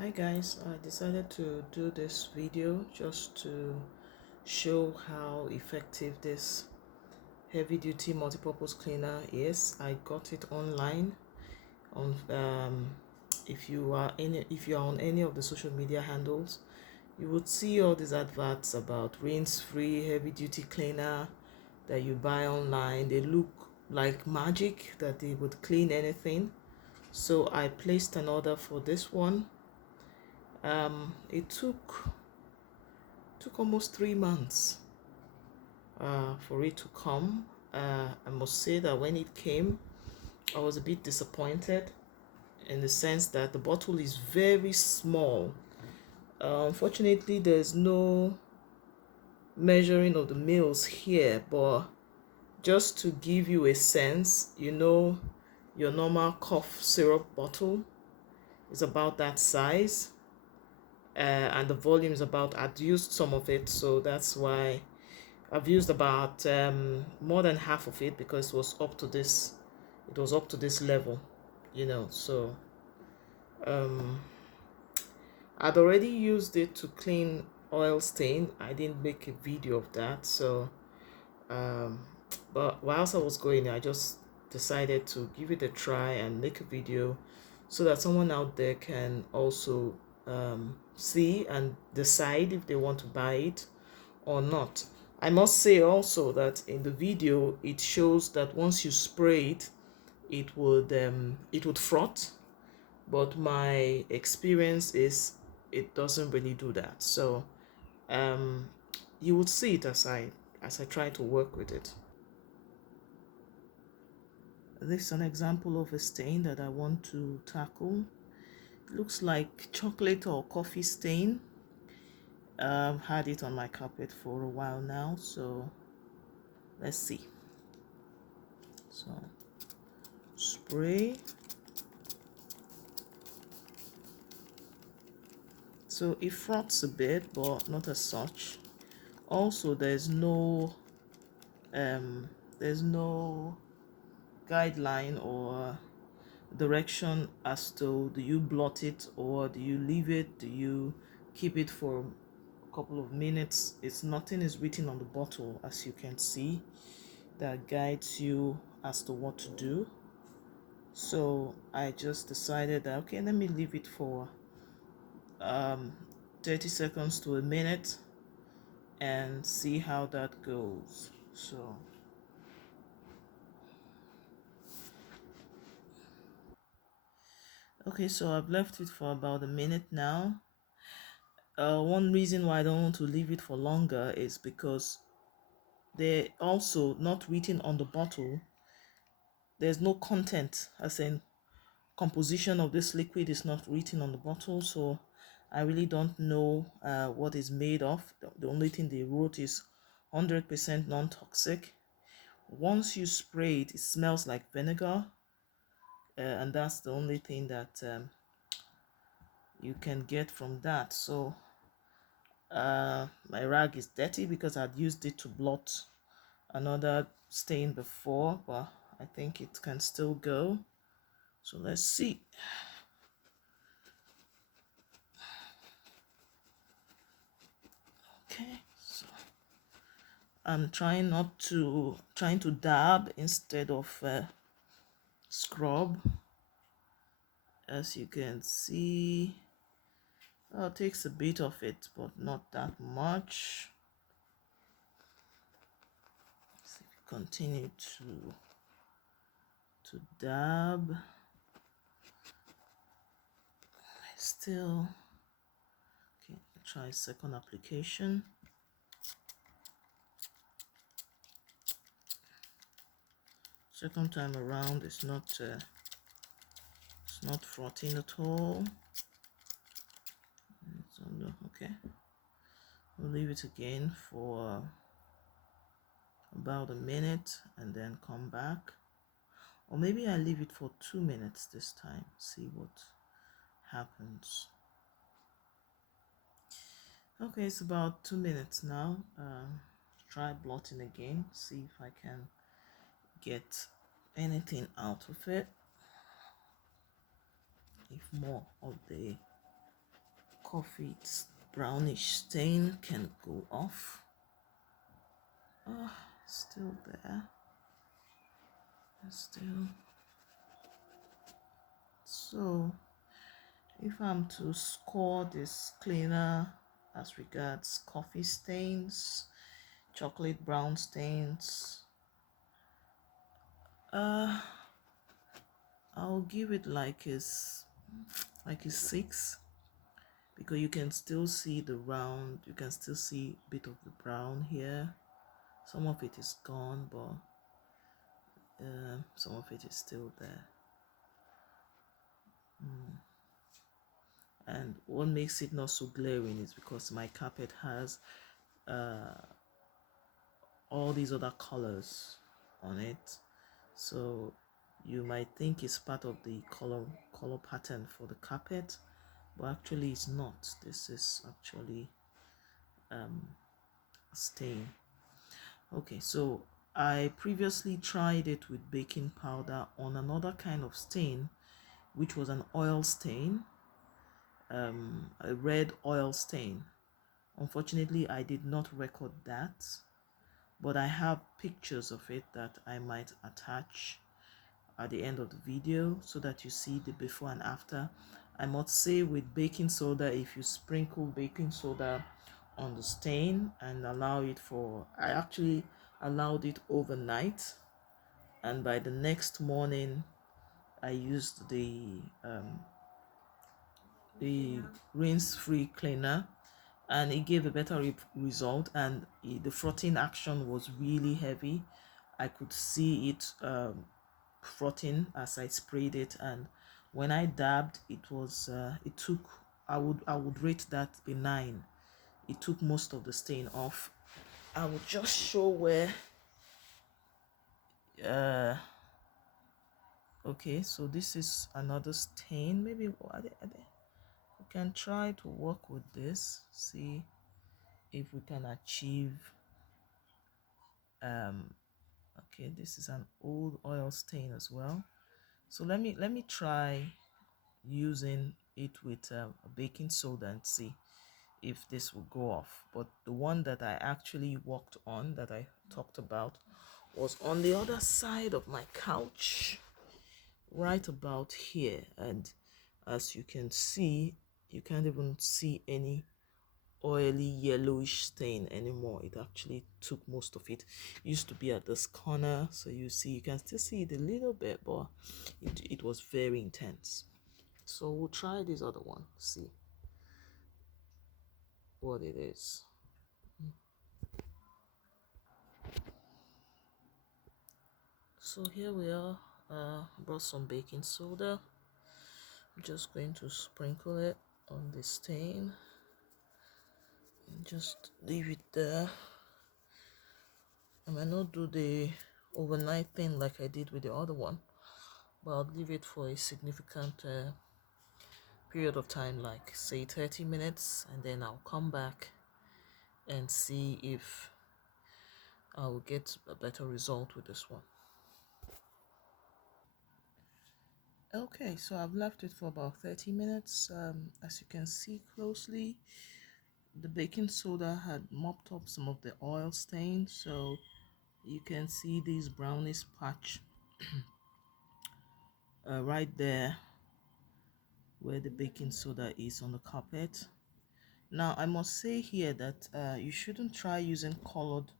Hi guys, I decided to do this video just to show how effective this heavy duty multipurpose cleaner is. I got it online on if you are on any of the social media handles, you would see all these adverts about rinse free heavy duty cleaner that you buy online. They look like magic that they would clean anything. So I placed an order for this one. It took almost 3 months for it to come. I must say that when it came, I was a bit disappointed in the sense that the bottle is very small. Unfortunately, there's no measuring of the mils here, but just to give you a sense, your normal cough syrup bottle is about that size, and the volume is about, I'd used some of it, so that's why I've used about more than half of it, because it was up to this level, so um I'd already used it to clean oil stain. I didn't make a video of that, so um but whilst I was going, I just decided to give it a try and make a video so that someone out there can also see and decide if they want to buy it or not. I must say also that in the video it shows that once you spray it, it would froth, but my experience is it doesn't really do that. So um, you would see it as I try to work with it. This is an example of a stain that I want to tackle. It looks like chocolate or coffee stain. Had it on my carpet for a while now, so let's see. So spray. So it froths a bit, but not as such. Also, um, there's no guideline or direction as to, do you blot it or do you leave it? Do you keep it for a couple of minutes? Nothing is written on the bottle, as you can see, that guides you as to what to do. So I just decided that, okay, let me leave it for um, 30 seconds to a minute and see how that goes. So okay, so I've left it for about a minute now. One reason why I don't want to leave it for longer is because they're also not written on the bottle. There's no content, as in composition of this liquid is not written on the bottle, so I really don't know what is made of. The only thing they wrote is 100% non-toxic. Once you spray it, it smells like vinegar, and that's the only thing that you can get from that. So my rag is dirty because I'd used it to blot another stain before, but I think it can still go. So let's see. Okay, so I'm trying to dab instead of scrub. As you can see, it takes a bit of it, but not that much. So continue to dab. Still, okay, try second application. Second time around, it's not frothing at all. Okay, we'll leave it again for about a minute and then come back, or maybe I leave it for 2 minutes this time, see what happens. Okay, it's about 2 minutes now. Try blotting again, see if I can get anything out of it, if more of the coffee brownish stain can go off. Still there. Still. So if I'm to score this cleaner as regards coffee stains, chocolate brown stains, I'll give it like a 6, because you can still see the round, you can still see a bit of the brown here. Some of it is gone, but some of it is still there. And what makes it not so glaring is because my carpet has all these other colors on it, so you might think it's part of the color pattern for the carpet, but actually it's not. This is actually a stain. Okay, so I previously tried it with baking powder on another kind of stain, which was an oil stain, a red oil stain. Unfortunately, I did not record that, but I have pictures of it that I might attach at the end of the video so that you see the before and after. I must say, with baking soda, if you sprinkle baking soda on the stain and allow it for, I actually allowed it overnight, and by the next morning I used the rinse-free cleaner, and it gave a better result, and the frothing action was really heavy. I could see it frothing as I sprayed it, and when I dabbed, it was it took, I would rate that a 9. It took most of the stain off. I will just show where okay, so this is another stain. Maybe we can try to work with this, see if we can achieve okay, this is an old oil stain as well. So let me try using it with baking soda and see if this will go off. But the one that I actually worked on, that I talked about, was on the other side of my couch, right about here, and as you can see, you can't even see any oily yellowish stain anymore. It actually took most of it. Used to be at this corner, so you see, you can still see it a little bit, but it was very intense. So we'll try this other one, see what it is. So here we are. Brought some baking soda. I'm just going to sprinkle it on the stain and just leave it there. I might not do the overnight thing like I did with the other one, but I'll leave it for a significant period of time, like say 30 minutes, and then I'll come back and see if I'll get a better result with this one. Okay, so I've left it for about 30 minutes. As you can see closely, the baking soda had mopped up some of the oil stain, so you can see this brownish patch right there where the baking soda is on the carpet. Now I must say here that you shouldn't try using colored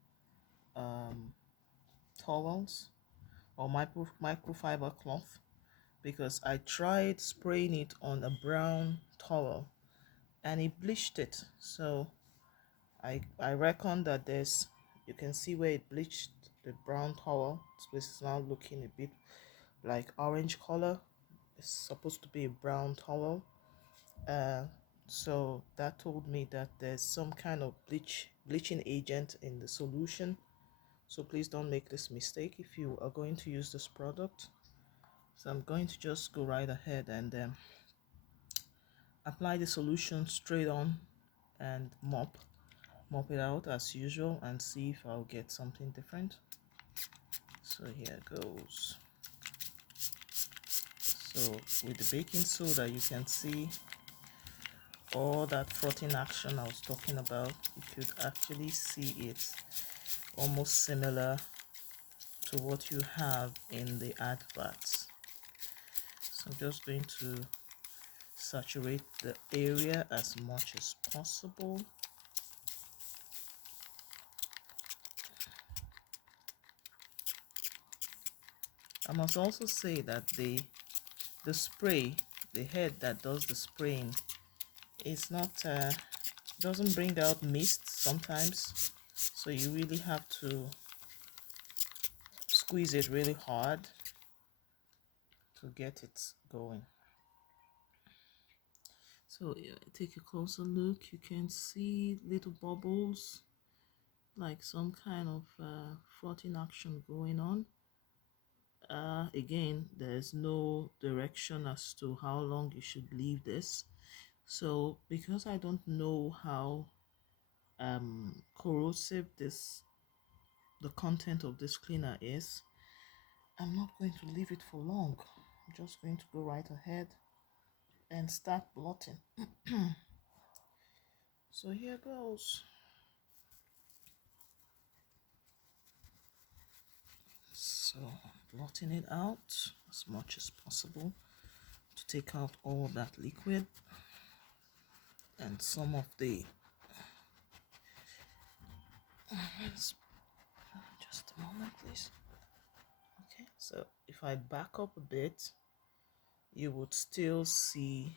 towels or microfiber cloth, because I tried spraying it on a brown towel and it bleached it. So I reckon that you can see where it bleached the brown towel. This is now looking a bit like orange color. It's supposed to be a brown towel. So that told me that there's some kind of bleaching agent in the solution. So please don't make this mistake if you are going to use this product. So I'm going to just go right ahead and apply the solution straight on and mop it out as usual and see if I'll get something different. So here goes. So with the baking soda, you can see all that frothing action I was talking about. You could actually see it's almost similar to what you have in the adverts. So I'm just going to saturate the area as much as possible. I must also say that the spray, the head that does the spraying, is not doesn't bring out mist sometimes, so you really have to squeeze it really hard to get it going. So take a closer look. You can see little bubbles, like some kind of frothing action going on. Again, there's no direction as to how long you should leave this. So because I don't know how corrosive the content of this cleaner is, I'm not going to leave it for long. I'm just going to go right ahead and start blotting. So here goes. So blotting it out as much as possible to take out all that liquid and some of the just a moment, please. Okay, so if I back up a bit, you will still see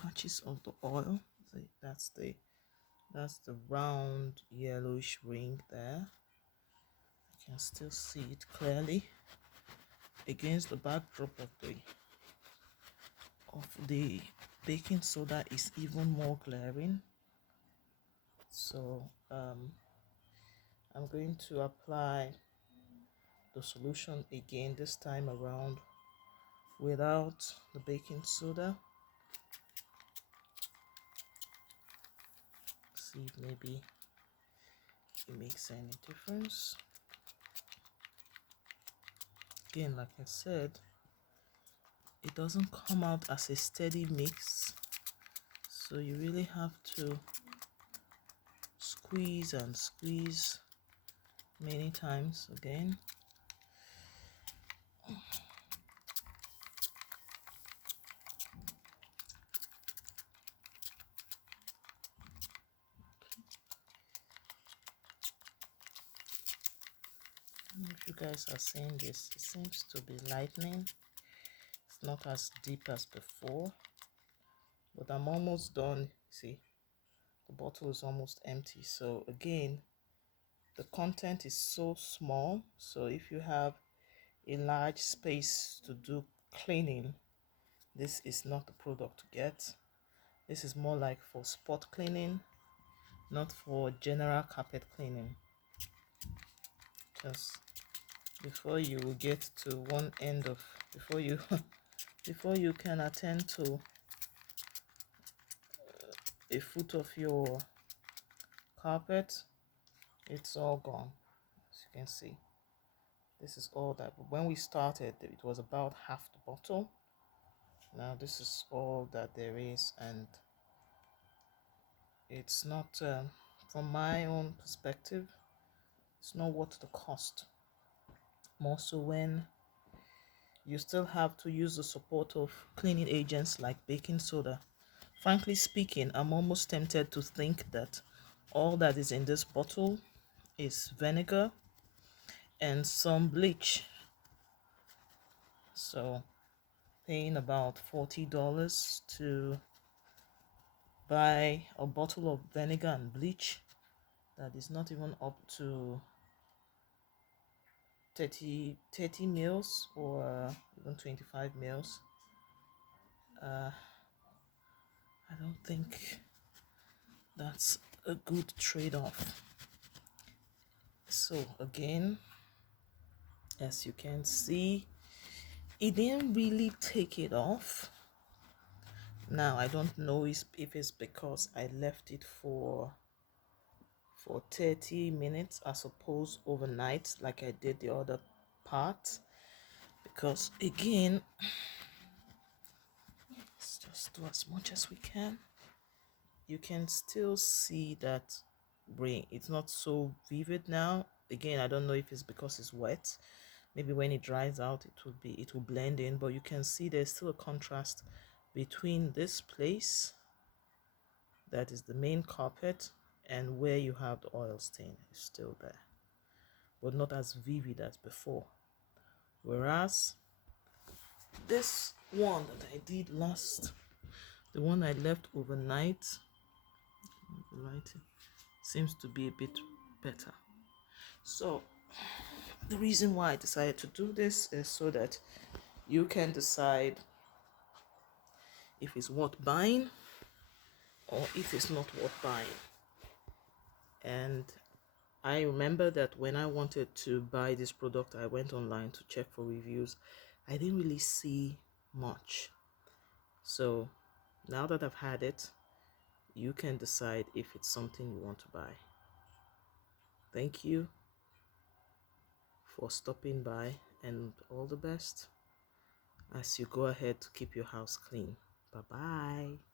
patches of the oil. See, that's the round yellowish ring there. I can still see it clearly against the backdrop of the baking soda is even more glaring. So I'm going to apply the solution again, this time around without the baking soda. See if maybe it makes any difference. Again, like I said, it doesn't come out as a steady mix, so you really have to squeeze and squeeze many times again. If you guys are seeing this, it seems to be lightening. It's not as deep as before, but I'm almost done. See, the bottle is almost empty. So again, the content is so small, so if you have a large space to do cleaning, this is not the product to get. This is more like for spot cleaning, not for general carpet cleaning. Just before you get to one end of, before you before you can attend to a foot of your carpet, it's all gone. As you can see, this is all that. But when we started, it was about half the bottle. Now this is all that there is, and it's not from my own perspective, it's not worth the cost. More so when you still have to use the support of cleaning agents like baking soda. Frankly speaking, I'm almost tempted to think that all that is in this bottle is vinegar and some bleach. So paying about $40 to buy a bottle of vinegar and bleach that is not even up to 30 mils or even 25 mils. I don't think that's a good trade-off. So again, as you can see, it didn't really take it off. Now I don't know if it's because I left it for 30 minutes as opposed overnight like I did the other part, because again, do as much as we can. You can still see that ring. It's not so vivid now. Again, I don't know if it's because it's wet. Maybe when it dries out, it will blend in, but you can see there's still a contrast between this place, that is the main carpet, and where you have the oil stain is still there, but not as vivid as before. Whereas this one that I did last, the one I left overnight, the lighting seems to be a bit better. So the reason why I decided to do this is so that you can decide if it's worth buying or if it's not worth buying. And I remember that when I wanted to buy this product, I went online to check for reviews. I didn't really see much. So now that I've had it, you can decide if it's something you want to buy. Thank you for stopping by, and all the best as you go ahead to keep your house clean. Bye bye.